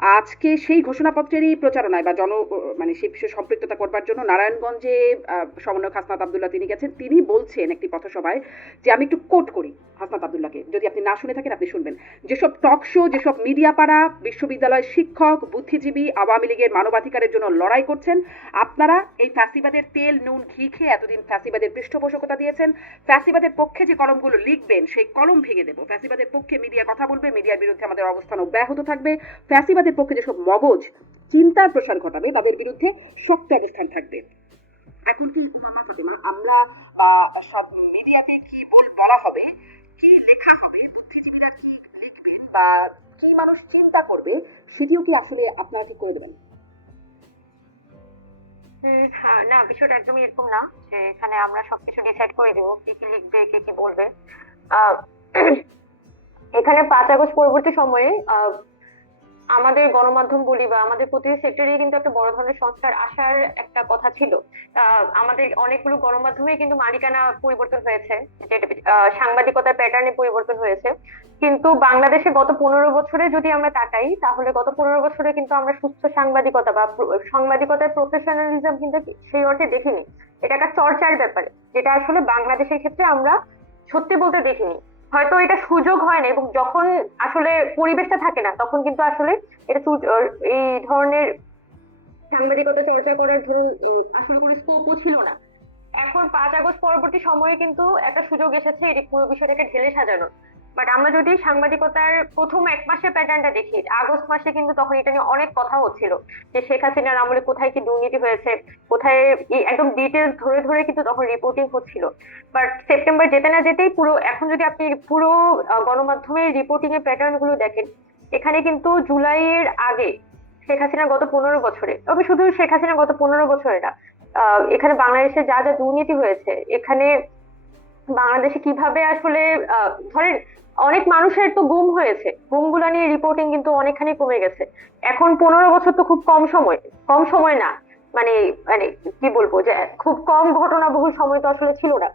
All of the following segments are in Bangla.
আজকে সেই ঘোষণাপত্রেরই প্রচারণায় বা জন মানে সেই বিষয়ে সম্পৃক্ততা করবার জন্য নারায়ণগঞ্জে সমন্বয়ক হাসনাত আবদুল্লাহ তিনি গেছেন। তিনি বলছেন একটি পথসভায় যে আমি একটু কোট করি হাসনাত আবদুল্লাহকে। যদি আপনি না শুনে থাকেন, আপনি শুনবেন। যেসব টক শো, যেসব মিডিয়া পাড়া বিশ্ববিদ্যালয় শিক্ষক, বুদ্ধিজীবী, আওয়ামী লীগের মানবাধিকারের জন্য লড়াই করছেন, আপনারা এই ফ্যাসিবাদের তেল, নুন, ঘি খেয়ে এতদিন ফ্যাসিবাদের পৃষ্ঠপোষকতা দিয়েছেন। ফ্যাসিবাদের পক্ষে যে কলমগুলো লিখবেন, সেই কলম ভেঙে দেবো। ফ্যাসিবাদের পক্ষে মিডিয়া কথা বলবে, মিডিয়ার বিরুদ্ধে আমাদের অবস্থান অব্যাহত থাকবে। ফ্যাসিবাদের পক্ষে যেসব মগজ চিন্তার প্রসার ঘটাবে তাদের বিরুদ্ধে শক্ত অবস্থান থাকবে। এখন কি আমরা সব মিডিয়াতে কি বল বলা হবে? কি লেখা হবে? বুদ্ধিজীবীরা কি লিখবেন বা কি মানুষ চিন্তা করবে? সেটিও কি আসলে আপনারা করে দেবেন? হ্যাঁ, না বিষয়টা একদমই এরকম না যে এখানে আমরা সবকিছু ডিসাইড করে দেবো কে কি লিখবে কে কি বলবে। এখানে পাঁচ আগস্ট পরবর্তী সময়ে আমাদের গণমাধ্যম বলি বা আমাদের প্রতিটি সেক্টরে কিন্তু একটা বড় ধরনের সংস্কার আসার একটা কথা ছিল। আমাদের অনেকগুলো গণমাধ্যমে কিন্তু মালিকানা পরিবর্তন হয়েছে। সাংবাদিকতার প্যাটার্নে পরিবর্তন হয়েছে। কিন্তু বাংলাদেশে গত পনেরো বছরে যদি আমরা তাকাই, তাহলে গত পনেরো বছরে কিন্তু আমরা সুস্থ সাংবাদিকতা বা সাংবাদিকতার প্রফেশনালিজম কিন্তু সেই অর্থে দেখিনি। এটা একটা চর্চার ব্যাপার। যেটা আসলে বাংলাদেশের ক্ষেত্রে আমরা সত্যি বলতে দেখিনি। হয়তো এটা সুযোগ হয় না এবং যখন আসলে পরিবেশটা থাকে না, তখন কিন্তু আসলে এটা এই ধরনের সাংবাদিকতা চর্চা করার ধরুন আসলে কোনো স্কোপও ছিল না। এখন পাঁচ আগস্ট পরবর্তী সময়ে কিন্তু একটা সুযোগ এসেছে এই পুরো বিষয়টাকে ঢেলে সাজানোর। বাট আমরা যদি সাংবাদিকতার প্রথম এক মাসের প্যাটার্নটা দেখি, আগস্ট মাসে কিন্তু তখন এটা নিয়ে অনেক কথা হচ্ছিল যে শেখ হাসিনার আমলে কোথায় কি দুর্নীতি হয়েছে, কোথায় একদম ডিটেলস ধরে ধরে কিন্তু তখন রিপোর্টিং হচ্ছিল। বাট সেপ্টেম্বর যেতে না যেতেই পুরো, এখন যদি আপনি পুরো গণমাধ্যমের রিপোর্টিং এর প্যাটার্নগুলো দেখেন, এখানে কিন্তু জুলাইয়ের আগে শেখ হাসিনা গত পনেরো বছরে, তবে শুধু শেখ হাসিনা গত পনেরো বছরে না এখানে বাংলাদেশে যা যা দুর্নীতি হয়েছে, এখানে বাংলাদেশে কীভাবে আসলে ধরেন অনেক মানুষের তো গুম হয়েছে। গুমগুলা নিয়ে রিপোর্টিং কিন্তু অনেকখানি কমে গেছে। এখন পনেরো বছর তো খুব কম সময় কম সময় না। মানে মানে কি বলব যে, খুব কম ঘটনাবহুল সময় তো আসলে ছিল না।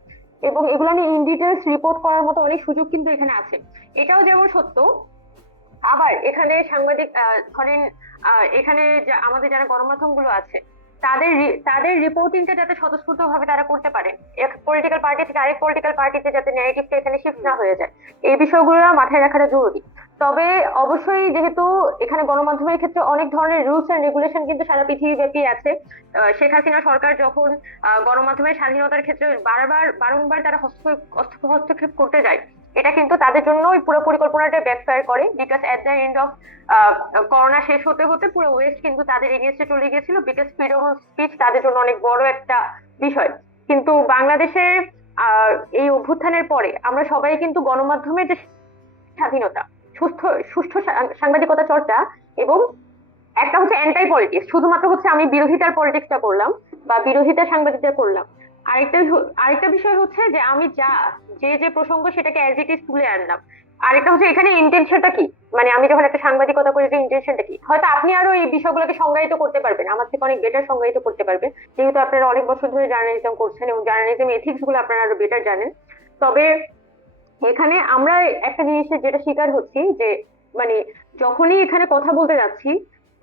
এবং এগুলো নিয়ে ইন ডিটেলস রিপোর্ট করার মতো অনেক সুযোগ কিন্তু এখানে আছে। এটাও যেমন সত্য, আবার এখানে সাংবাদিক ধরেন এখানে আমাদের যারা গণমাধ্যমগুলো আছে তাদের তাদের রিপোর্টিংটা যাতে স্বতঃস্ফূর্ত ভাবে তারা করতে পারে। এক পলিটিক্যাল পার্টি থেকে আরেক পলিটিক্যাল পার্টিতে যাতে ন্যারেটিভটা এখানে শিফট না হয়ে যায়। এই বিষয়গুলো মাথায় রাখাটা জরুরি। তবে অবশ্যই যেহেতু এখানে গণমাধ্যমের ক্ষেত্রে অনেক ধরনের রুলস এন্ড রেগুলেশন কিন্তু সারা পৃথিবী ব্যাপী আছে শেখ হাসিনা সরকার যখন গণমাধ্যমের স্বাধীনতার ক্ষেত্রে বারবার, বারংবার তারা হস্তক্ষেপ করতে যায় এটা কিন্তু তাদের জন্য ওই পুরো পরিকল্পনাটা ব্যাকফায়ার করে because at the end of corona শেষ হতে হতে পুরো ওয়েস্ট কিন্তু তাদের এগেনস্টে চলে গিয়েছিল বিকজ ফ্রিডম অফ স্পিচ তাদের জন্য অনেক বড় একটা বিষয়। কিন্তু বাংলাদেশের এই অভ্যুত্থানের পরে আমরা সবাই কিন্তু গণমাধ্যমের যে স্বাধীনতা, সুস্থ, সুষ্ঠু সাংবাদিকতা চর্চা এবং একটা হচ্ছে অ্যান্টাই পলিটিক্স শুধুমাত্র হচ্ছে আমি বিরোধিতার পলিটিক্সটা করলাম বা বিরোধিতা সাংবাদিকতা করলাম। আরেকটা আরেকটা বিষয় হচ্ছে যে আমি যা, যে যে প্রসঙ্গ সেটাকে অ্যাজ ইট ইজ তুলে আনলাম। আরেকটা হচ্ছে এখানে ইন্টেনশনটা কি? মানে আমি যখন একটা সাংবাদিকতা করি এটা ইন্টেনশনটা কি? হয়তো আপনি আরও এই বিষয়গুলোকে সংজ্ঞায়িত করতে পারবেন। আমার থেকে অনেক বেটার সংজ্ঞায়িত করতে পারবেন। যেহেতু আপনারা অনেক বছর ধরে জার্নালিজম করছেন এবং জার্নালিজম এথিক্সগুলো আপনারা আরও বেটার জানেন। তবে এখানে আমরা একটা জিনিসের যেটা শিকার হচ্ছি যে মানে যখনই এখানে কথা বলতে যাচ্ছি,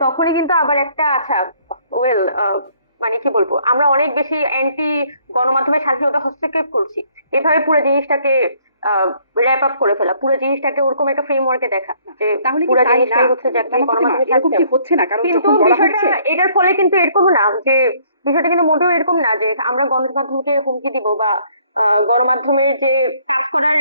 তখনই কিন্তু আবার একটা আচ্ছা ওয়েল মানে কি বলব আমরা অনেক বেশি অ্যান্টি গণমাধ্যমের স্বাধীনতা হস্তক্ষেপ করছি। এভাবে পুরো জিনিসটাকে র্যাপ আপ করে ফেলা। পুরো জিনিসটাকে ওরকম একটা ফ্রেমওয়ার্কে দেখা যে তাহলে পুরো জিনিসটাই হচ্ছে যে একটা গণমাধ্যমের এরকম কি হচ্ছে না? কারণ যখন বলা বিষয়টা হচ্ছে এটার ফলে কিন্তু এরকম না যে বিষয়টা কিন্তু মোটেও এরকম না যে আমরা গণমাধ্যমকে হুমকি দিব বা গণমাধ্যমের যে কাজ করার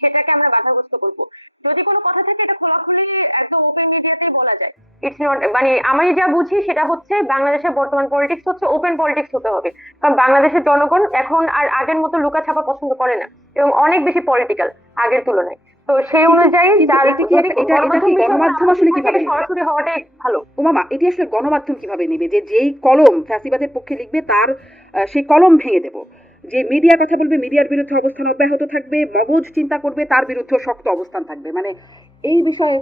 সেটাকে আমরা বাধাগ্রস্ত করব। যদি কোনো কথা থাকে এটা খোলাখুলি এত ওপেন মিডিয়াতেই বলা যায়। ইটস নট মানে আমি যা বুঝি সেটা হচ্ছে বাংলাদেশের বর্তমান পলিটিক্স হচ্ছে ওপেন পলিটিক্স হতে হবে। কারণ বাংলাদেশের জনগণ এখন আর আগের মতো লুকা ছাপা পছন্দ করে না এবং অনেক বেশি পলিটিক্যাল আগের তুলনায়। তো সেই অনুযায়ী গণমাধ্যম আসলে কীভাবে নেবে? সরাসরি হওয়াটাই ভালো। এটি আসলে গণমাধ্যম কীভাবে নেবে? যে যেই কলম ফ্যাসিবাদের পক্ষে লিখবে তার সেই কলম ভেঙে দেব। যে মিডিয়া কথা বলবে মিডিয়ার বিরুদ্ধে অবস্থান অব্যাহত থাকবে মগজ চিন্তা করবে তার বিরুদ্ধে শক্ত অবস্থান থাকবে। মানে এই বিষয়ে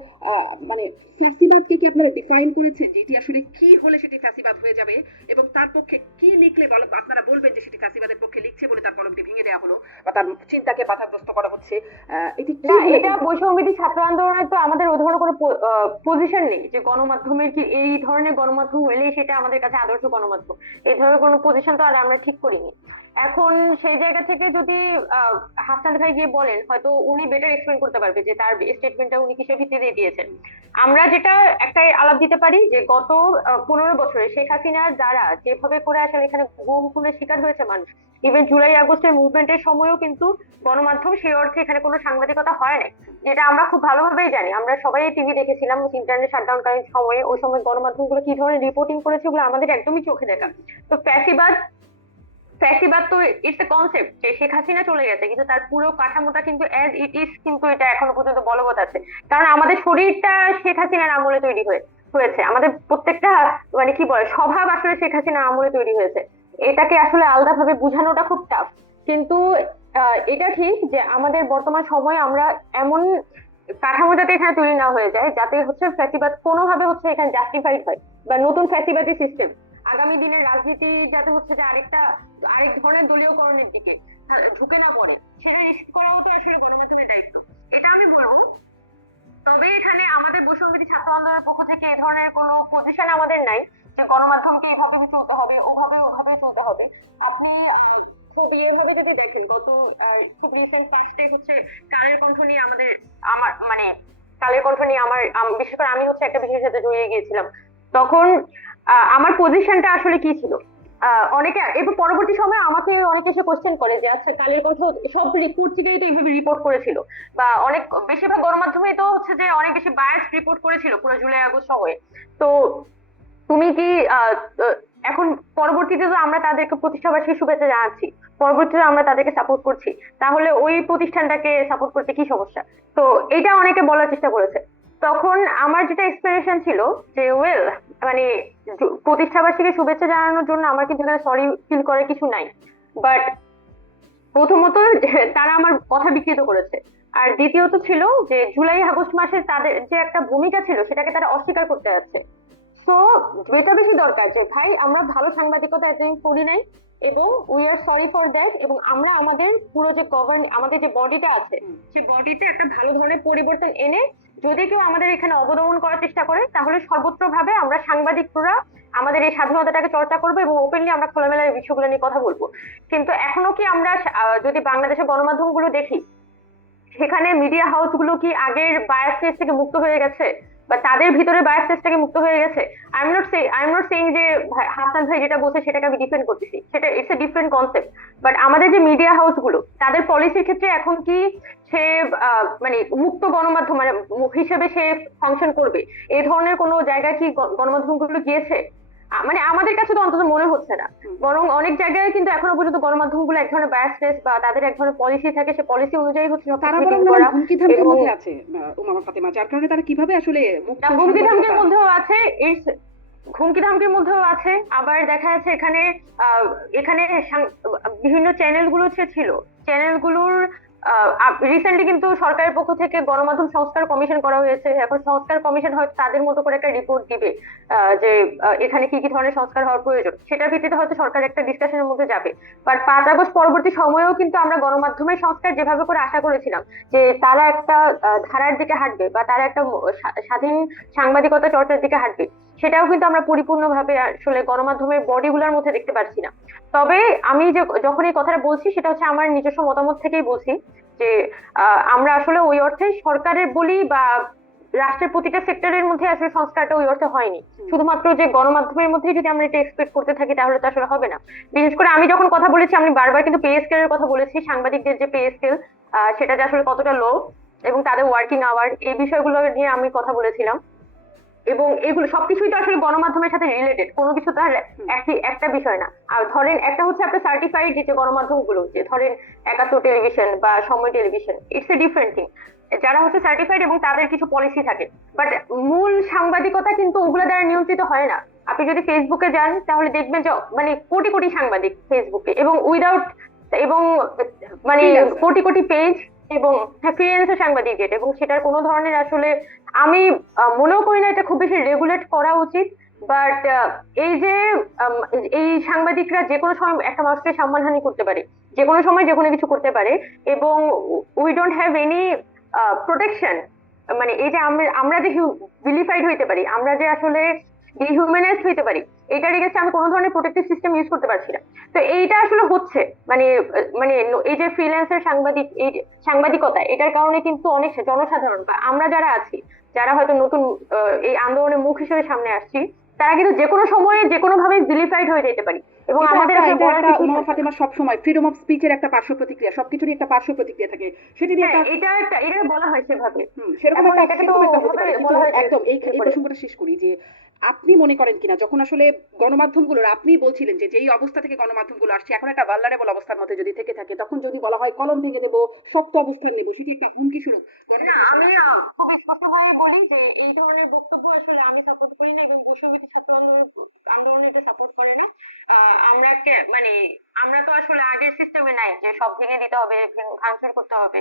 মানে ফ্যাসিবাদকে কি আপনারা ডিফাইন করেছেন যে এটি আসলে কি হলে সেটি ফ্যাসিবাদ হয়ে যাবে এবং তার পক্ষে কি লিখলে বল- আপনারা বলবেন যে সেটি ফ্যাসিবাদের পক্ষে লিখছে বলে তার কলমটি ভেঙে দেওয়া হলো বা তার চিন্তাকে বাধাগ্রস্ত করা হচ্ছে এটি এটা বৈষম্যবিধি ছাত্র আন্দোলনে তো আমাদের ওই ধরনের কোনো পজিশন নেই যে গণমাধ্যমের কি এই ধরনের গণমাধ্যম হলেই সেটা আমাদের কাছে আদর্শ গণমাধ্যম। এই ধরনের কোনো পজিশন তো আর আমরা ঠিক করিনি। এখন সেই জায়গা থেকে যদি হাসান ভাই গিয়ে বলেন, হয়তো উনি বেটার এক্সপ্লেন করতে পারবে যে তার স্টেটমেন্টটা উনি কিসের ভিত্তিতে দিয়েছেন। আমরা যেটা একটাই আলাপ দিতে পারি যে গত পনেরো বছরে শেখ হাসিনার দ্বারা যেভাবে করে আসলে এখানে গুম খুনের শিকার হয়েছে মানুষ ইভেন জুলাই আগস্টের মুভমেন্টের সময়ও কিন্তু গণমাধ্যম সেই অর্থে এখানে কোনো সাংবাদিকতা হয় নাই। যেটা আমরা খুব ভালোভাবেই জানি। আমরা সবাই টিভি দেখেছিলাম ইন্টারনেট শাটডাউনকালীন সময়ে, ওই সময় গণমাধ্যমগুলো কি ধরনের রিপোর্টিং করেছে ওগুলো আমাদের একদমই চোখে দেখা। তো ফ্যাসিবাদ ফ্যাসিবাদ তো ইটস এ কনসেপ্ট যে শেখ হাসিনা চলে গেছে, কিন্তু তার পুরো কাঠামোটা কিন্তু অ্যাজ ইট ইজ কিন্তু এটা এখনও পর্যন্ত বলবৎ আছে। কারণ আমাদের শরীরটা শেখ হাসিনার আমলে তৈরি হয়ে, হয়েছে। আমাদের প্রত্যেকটা মানে কি বলে, স্বভাব আসলে শেখ হাসিনার আমলে তৈরি হয়েছে। এটাকে আসলে আলাদাভাবে বোঝানোটা খুব টাফ কিন্তু এটা ঠিক যে আমাদের বর্তমান সময়ে আমরা এমন কাঠামো যাতে এখানে তৈরি না হয়ে যায়, যাতে হচ্ছে ফ্যাসিবাদ কোনোভাবে হচ্ছে এখানে জাস্টিফাইড হয়, বা নতুন ফ্যাসিবাদী সিস্টেম আগামী দিনের রাজনীতি যাতে হচ্ছে যে আরেকটা, আরেক ধরনের দলীয়করণের দিকে ঢুকে না পড়ে, সেটা নিশ্চিত আসলে গণমাধ্যমের দায়িত্ব। এটা আমি বলব তবে এখানে আমাদের বৈষম্যবিধি ছাত্র আন্দোলনের পক্ষ থেকে এই ধরনের কোনো পজিশন আমাদের নাই, যে গণমাধ্যমকে এইভাবে চলতে হবে, ওভাবে ওভাবে চলতে হবে। আপনি খুব ইয়েভাবে যদি দেখেন, গত খুব রিসেন্ট ফার্স্টে হচ্ছে কালের কণ্ঠ নিয়ে আমাদের, আমার মানে কালের কণ্ঠ নিয়ে আমার বিশেষ করে আমি হচ্ছে একটা বিষয়ের সাথে জড়িয়ে গিয়েছিলাম। তখন আমার পজিশনটা আসলে কি ছিল? অনেকে, এরপর পরবর্তী সময়ে আমাকে অনেকে এসে কোশ্চেন করে যে আচ্ছা কালের কণ্ঠ সব পত্রিকাই তো এইভাবে রিপোর্ট করেছিল। বা অনেক, বেশিরভাগ গণমাধ্যমেই তো হচ্ছে যে অনেক বেশি বায়াস রিপোর্ট করেছিল পুরো জুলাই আগস্ট সময়ে। তো তুমি কি এখন পরবর্তীতে তো আমরা তাদেরকে প্রতিষ্ঠাবার্ষিকী শুভেচ্ছা জানাচ্ছি, পরবর্তীতে আমরা তাদেরকে সাপোর্ট করছি, তাহলে ওই প্রতিষ্ঠানটাকে সাপোর্ট করতে কি সমস্যা? তো এটা অনেকে বলার চেষ্টা করেছে। তখন আমার যেটা এক্সপ্রেশন ছিল যে ওয়েল মানে প্রতিষ্ঠাবার্ষিকী শুভেচ্ছা জানানোর জন্য আমার কিন্তু এখানে সরি ফিল করার কিছু নাই। বাট প্রথমত তারা আমার কথা বিকৃত করেছে। আর দ্বিতীয়ত ছিল যে জুলাই আগস্ট মাসে তাদের যে একটা ভূমিকা ছিল সেটাকে তারা অস্বীকার করতে যাচ্ছে। সো যেটা বেশি দরকার যে ভাই আমরা ভালো সাংবাদিকতা এতদিন করি নাই এবং we are sorry for that এবং আমরা আমাদের পুরো যে গভর্ন আমাদের যে বডিটা আছে সেই বডিতে একটা ভালো ধরনের পরিবর্তন এনে যদি কেউ আমাদের এখানে অবদমন করার চেষ্টা করে, তাহলে সর্বত্রভাবে আমরা সাংবাদিকরা আমাদের এই স্বাধীনতাটাকে চর্চা করব এবং ওপেনলি আমরা খোলামেলা বিষয়গুলো নিয়ে কথা বলব। কিন্তু এখনও কি আমরা যদি বাংলাদেশের গণমাধ্যমগুলো দেখি সেখানে মিডিয়া হাউসগুলো কি আগের বায়াসনেস থেকে মুক্ত হয়ে গেছে? বা তাদের ভিতরে বায়াসনেস থেকে মুক্ত হয়ে গেছে? I am not say I am not saying যে হাসান ভাই যেটা বলছে সেটাকে আমি ডিফেন্ড করতেছি। সেটা it's a different concept but আমাদের যে মিডিয়া হাউসগুলো তাদের পলিসির ক্ষেত্রে এখন কি সে মানে মুক্ত গণমাধ্যম মানে হিসেবে সে ফাংশন করবে? এই ধরনের কোনো জায়গায় কি গণমাধ্যমগুলো গিয়েছে? মানে আমাদের কাছে তো অন্তত মনে হচ্ছে না। বরং অনেক জায়গায় কিন্তু এখনও পর্যন্ত গণমাধ্যমগুলো এক ধরনের বায়াসনেস বা তাদের এক ধরনের পলিসি থাকে সে পলিসি অনুযায়ী হচ্ছে তারা বরং মানে হুমকি ধামকির মধ্যে আছে উমামা ফাতেমা যার কারণে তারা কীভাবে আসলে হুমকি ধামকির মধ্যেও আছে হুমকি ধামকির মধ্যেও আছে। আবার দেখা যাচ্ছে এখানে আহ, এখানে বিভিন্ন চ্যানেলগুলো ছিল চ্যানেলগুলোর রিসেন্টলি কিন্তু সরকারের পক্ষ থেকে গণমাধ্যম সংস্কার কমিশন করা হয়েছে। এখন সংস্কার কমিশন হয়তো তাদের মতো করে একটা রিপোর্ট দিবে যে এখানে কি কি ধরনের সংস্কার হওয়ার প্রয়োজন। সেটার ভিত্তিতে হয়তো সরকার একটা ডিসকাশনের মধ্যে যাবে। বাট পাঁচ আগস্ট পরবর্তী সময়েও কিন্তু আমরা গণমাধ্যমের সংস্কার যেভাবে করে আশা করেছিলাম, যে তারা একটা ধারার দিকে হাঁটবে বা তারা একটা স্বাধীন সাংবাদিকতা চর্চার দিকে হাঁটবে সেটাও কিন্তু আমরা পরিপূর্ণভাবে আসলে গণমাধ্যমের বডিগুলোর মধ্যে দেখতে পাচ্ছি না। তবে আমি যে যখন এই কথাটা বলছি সেটা হচ্ছে আমার নিজস্ব মতামত থেকেই বলছি যে আমরা আসলে ওই অর্থে সরকারের বলি বা রাষ্ট্রের প্রতিটা সেক্টরের মধ্যে আসলে সংস্কারটা ওই অর্থে হয়নি। শুধুমাত্র যে গণমাধ্যমের মধ্যেই যদি আমরা এটা এক্সপেক্ট করতে থাকি তাহলে তো আসলে হবে না। বিশেষ করে আমি যখন কথা বলেছি আমি বারবার কিন্তু পে স্কেল এর কথা বলেছি। সাংবাদিকদের যে পে স্কেল সেটা যে আসলে কতটা লো এবং তাদের ওয়ার্কিং আওয়ার এই বিষয়গুলো নিয়ে আমি কথা বলেছিলাম। এবং এগুলো সবকিছুই তো আসলে গণমাধ্যমের সাথে রিলেটেড কোনো কিছু তার একটি একটা বিষয় না। আর ধরেন একটা হচ্ছে আপনার সার্টিফাইড যে গণমাধ্যমগুলো যে ধরেন একাত্তর টেলিভিশন বা Somoy television it's a different thing যারা হচ্ছে সার্টিফাইড এবং তাদের কিছু পলিসি থাকে। বাট মূল সাংবাদিকতা কিন্তু ওগুলো দ্বারা নিয়ন্ত্রিত হয় না। আপনি যদি ফেসবুকে যান তাহলে দেখবেন যে মানে কোটি কোটি সাংবাদিক ফেসবুকে এবং উইদাউট এবং মানে কোটি কোটি পেজ এবং ফ্রিল্যান্সার সাংবাদিক যেটা এবং সেটার কোনো ধরনের আসলে আমি মনেও করি না এটা খুব বেশি রেগুলেট করা উচিত। বাট এই যে এই সাংবাদিকরা যে কোনো সময় একটা মানুষকে সম্মানহানি করতে পারে, যে কোনো সময় যে কোনো কিছু করতে পারে এবং we don't have any protection মানে এই যে আমরা যে ভিলিফাইড হইতে পারি, আমরা যে আসলে ডিহিউম্যানাইজড হইতে পারি এটার এগেস্টে আমি কোনো ধরনের প্রোটেক্টিভ সিস্টেম ইউজ করতে পারছি না। তো এইটা আসলে হচ্ছে মানে মানে এই যে ফ্রিল্যান্সার সাংবাদিক, এই সাংবাদিকতা, এটার কারণে কিন্তু অনেক জনসাধারণ বা আমরা যারা আছি, যারা হয়তো নতুন এই আন্দোলনের মুখ হিসেবে সামনে আসছি, তারা কিন্তু যে কোনো সময়ে যে কোনো ভাবে হয়ে যেতে পারি। এবং আমাদের একটা- একটা। ফাতেমা সবসময়। ফ্রিডম অফ স্পিচের একটা পার্শ্ব প্রতিক্রিয়া সবকিছুরই একটা পার্শ্ব প্রতিক্রিয়া থাকে। একটা হ্যাঁ, এটা একটা এটা বলা হয় সেভাবে। সেরকম একটা সেরকম একটা হতে পারে। একদম এই এই। প্রসঙ্গটা শেষ করি যে আপনি মনে করেন কিনা যখন আসলে গণমাধ্যমগুলোর আপনি বলছিলেন যে যেই অবস্থা থেকে গণমাধ্যমগুলো আসছে এখন একটা ভালনারেবল অবস্থার মধ্যে যদি থেকে থাকে তখন যদি বলা হয় কলম ভেঙে দেবো শক্ত অবস্থান নেব সেটি একটা হুমকি স্বরূপ। আমি খুব স্পষ্টভাবে বলি যে এই ধরনের বক্তব্য আসলে আমি সাপোর্ট করি না এবং বৈষম্যবিধি ছাত্র আন্দোলন আন্দোলন এটা সাপোর্ট করে না। আমরা মানে আমরা তো আসলে আগের সিস্টেমে নাই যে সব ভেঙে দিতে হবে, ভেঙে- ভাঙচুর করতে হবে।